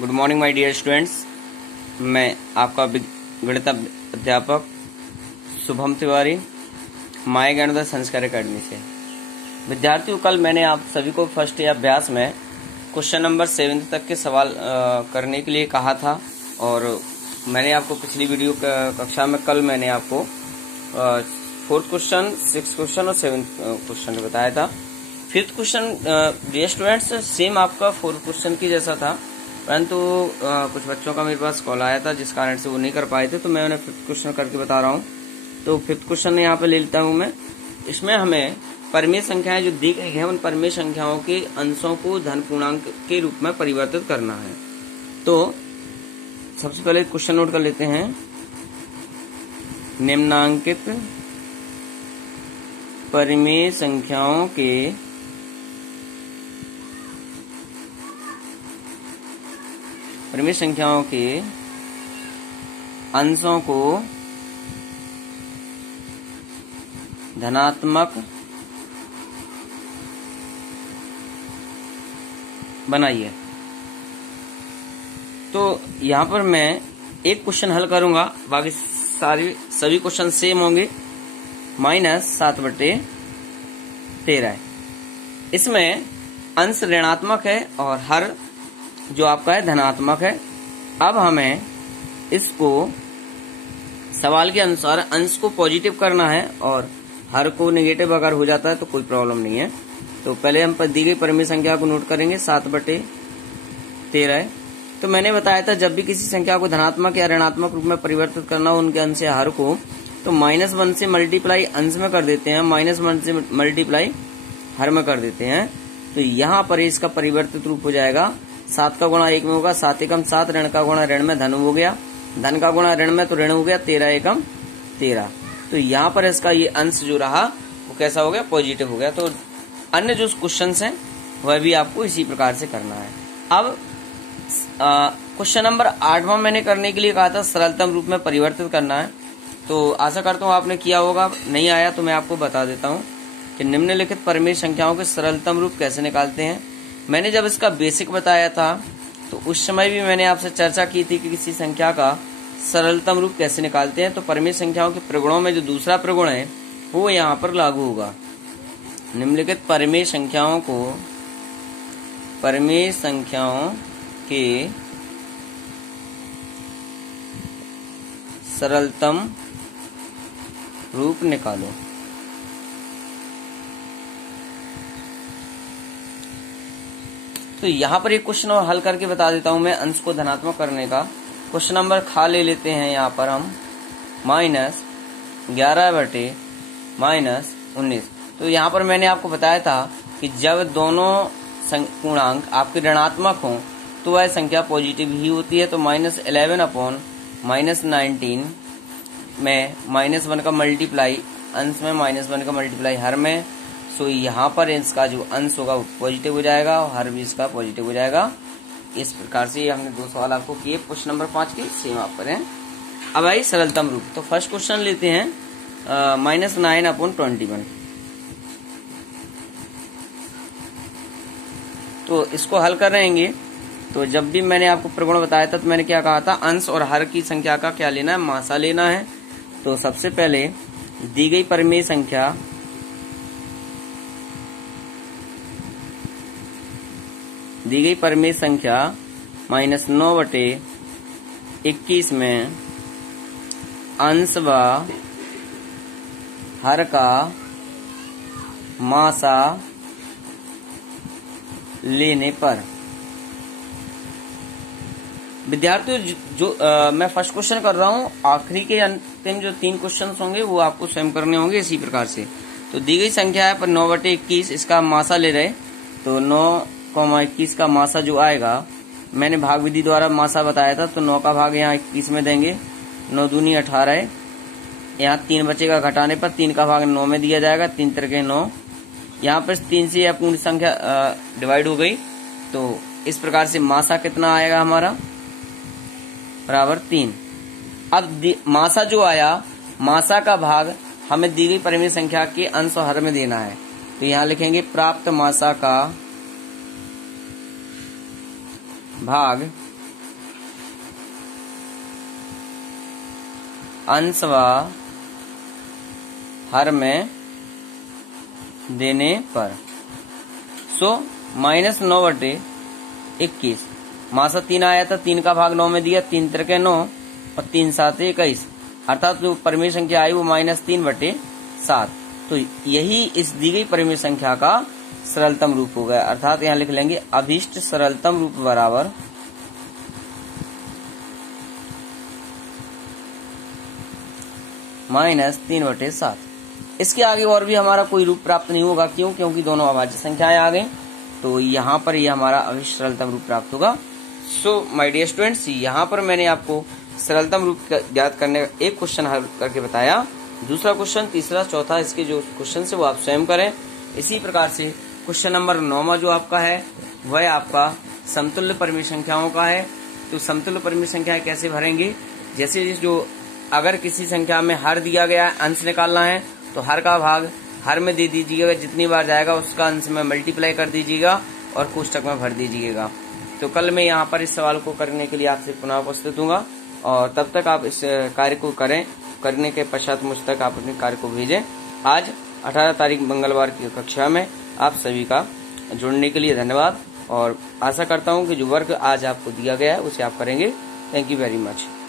Good morning my dear students. मैं आपका गणित अध्यापक शुभम तिवारी माय ज्ञानोदय संस्कार अकेडमी से। विद्यार्थियों, कल मैंने आप सभी को फर्स्ट अभ्यास में क्वेश्चन नंबर 7 तक के सवाल करने के लिए कहा था और मैंने आपको पिछली वीडियो कक्षा में कल मैंने आपको 4th क्वेश्चन, 6th क्वेश्चन और 7th क्वेश्चन बताया था। 5th question dear students same आपका 4th क्वेश्चन की जैसा था, परंतु कुछ बच्चों का मेरे पास कॉल आया था जिस कारण से वो नहीं कर पाए थे, तो मैं उन्हें 5th क्वेश्चन करके बता रहा हूँ। तो 5th क्वेश्चन यहाँ पे ले लेता हूँ मैं। इसमें हमें परिमेय संख्याएं जो दी गई है उन परिमेय संख्याओं के अंशों को धन पूर्णांक के रूप में परिवर्तित करना है। तो सबसे पहले क्वेश्चन नोट कर लेते हैं। निम्नांकित परिमेय संख्याओं के अंशों को धनात्मक बनाइए। तो यहाँ पर मैं एक क्वेश्चन हल करूंगा, बाकी सभी क्वेश्चन सेम होंगे। -7/13 है। इसमें अंश ऋणात्मक है और हर जो आपका है धनात्मक है। अब हमें इसको सवाल के अनुसार अंश को पॉजिटिव करना है और हर को नेगेटिव अगर हो जाता है तो कोई प्रॉब्लम नहीं है। तो पहले हम दी गई परिमेय संख्या को नोट करेंगे। 7/13 है। तो मैंने बताया था जब भी किसी संख्या को धनात्मक या ऋणात्मक रूप में परिवर्तित करना हो उनके अंश या हर को, तो -1 से मल्टीप्लाई अंश में कर देते हैं, -1 से मल्टीप्लाई हर में कर देते हैं। तो यहाँ पर इसका परिवर्तित रूप हो जाएगा 7 का गुणा 1 में होगा, 7 एकम 7, ऋण का गुणा ऋण में धन हो गया, धन का गुणा ऋण में तो ऋण हो गया, 13 एकम 13। तो यहाँ पर इसका ये अंश जो रहा वो कैसा हो गया, पॉजिटिव हो गया। तो अन्य जो क्वेश्चन हैं वह भी आपको इसी प्रकार से करना है। अब क्वेश्चन नंबर 8वां मैंने करने के लिए कहा था सरलतम रूप में परिवर्तित करना है। तो आशा करता हूँ आपने किया होगा, नहीं आया तो मैं आपको बता देता हूँ कि निम्नलिखित परिमेय संख्याओं के सरलतम रूप कैसे निकालते हैं। मैंने जब इसका बेसिक बताया था तो उस समय भी मैंने आपसे चर्चा की थी कि किसी संख्या का सरलतम रूप कैसे निकालते हैं। तो परिमेय संख्याओं के प्रगुणों में जो दूसरा प्रगुण है वो यहाँ पर लागू होगा। निम्नलिखित परिमेय संख्याओं के सरलतम रूप निकालो। तो यहाँ पर एक क्वेश्चन और हल करके बता देता हूं मैं अंश को धनात्मक करने का। क्वेश्चन नंबर ले लेते हैं यहाँ पर हम -11/-19। तो यहाँ पर मैंने आपको बताया था कि जब दोनों पूर्णांक आपके ऋणात्मक हों तो वह संख्या पॉजिटिव ही होती है। तो -11/-19 में -1 का मल्टीप्लाई अंश में, -1 का मल्टीप्लाई हर में। तो यहाँ पर इसका जो अंश होगा वो पॉजिटिव हो जाएगा और हर भी इसका पॉजिटिव हो जाएगा। इस प्रकार से हमने 2 सवाल आपको किए क्वेश्चन नंबर 5 के, सेम आप पर हैं। अब आई सरलतम रूप। तो फर्स्ट क्वेश्चन लेते हैं -9/21। तो इसको हल कर रहेंगे। तो जब भी मैंने आपको प्रगुण बताया था तो मैंने क्या कहा था, अंश और हर की संख्या का क्या लेना है, मासा लेना है। तो सबसे पहले दी गई परिमेय संख्या -9/21 में अंश व हर का मासा लेने पर। विद्यार्थियों जो मैं फर्स्ट क्वेश्चन कर रहा हूँ, आखिरी के अंतिम जो 3 क्वेश्चन होंगे वो आपको स्वयं करने होंगे इसी प्रकार से। तो दी गई संख्या है पर 9/21 इसका मासा ले रहे। तो 9,21 का मासा जो आएगा, मैंने भाग विधि द्वारा मासा बताया था। तो 9 का भाग यहाँ 21 में देंगे, 9 दूनी 18 है। यहाँ 3 बचेगा घटाने पर, 3 का भाग 9 में दिया जाएगा, 3 3 9। यहाँ पर 3 से यह पूर्ण संख्या डिवाइड हो गई। तो इस प्रकार से मासा कितना आएगा हमारा, बराबर 3। अब मासा जो आया, मासा का भाग हमें दी गई परिमेय संख्या के अंश और हर में देना है। तो यहां लिखेंगे प्राप्त मासा का भाग अंश व हर में देने पर। सो -9/21 मासा 3 आया था, 3 का भाग 9 में दिया, 3 त्रिके 9 और 3 7 21, अर्थात जो परिमेय संख्या आई वो -3/7। तो यही इस दी गई परिमेय संख्या का सरलतम रूप हो गया। अर्थात यहाँ लिख लेंगे अभीष्ट सरलतम रूप बराबर -3/7। इसके आगे और भी हमारा कोई रूप प्राप्त नहीं होगा। क्यों? क्योंकि दोनों अभाज्य संख्याएं आ गई, तो यहाँ पर ये हमारा अभीष्ट सरलतम रूप प्राप्त होगा। सो माय डियर स्टूडेंट्स, यहाँ पर मैंने आपको सरलतम रूप ज्ञात करने का एक क्वेश्चन हल करके बताया। दूसरा क्वेश्चन, तीसरा, चौथा, इसके जो क्वेश्चन है वो आप स्वयं करें। इसी प्रकार से क्वेश्चन नंबर 9 जो आपका है वह आपका समतुल्य परिमेय संख्याओं का है। तो समतुल्य परिमेय संख्याएं कैसे भरेंगे? जैसे जो अगर किसी संख्या में हर दिया गया है, अंश निकालना है, तो हर का भाग हर में दे दीजिएगा, जितनी बार जाएगा उसका अंश में मल्टीप्लाई कर दीजिएगा और कोष्टक में भर दीजिएगा। तो कल मैं यहाँ पर इस सवाल को करने के लिए आपसे पुनः उपस्थित हूँगा, और तब तक आप इस कार्य को करें। करने के पश्चात मुझ तक आप अपने कार्य को भेजें। आज 18 तारीख मंगलवार की कक्षा में आप सभी का जुड़ने के लिए धन्यवाद, और आशा करता हूँ कि जो वर्क आज आपको दिया गया है उसे आप करेंगे। Thank you very much.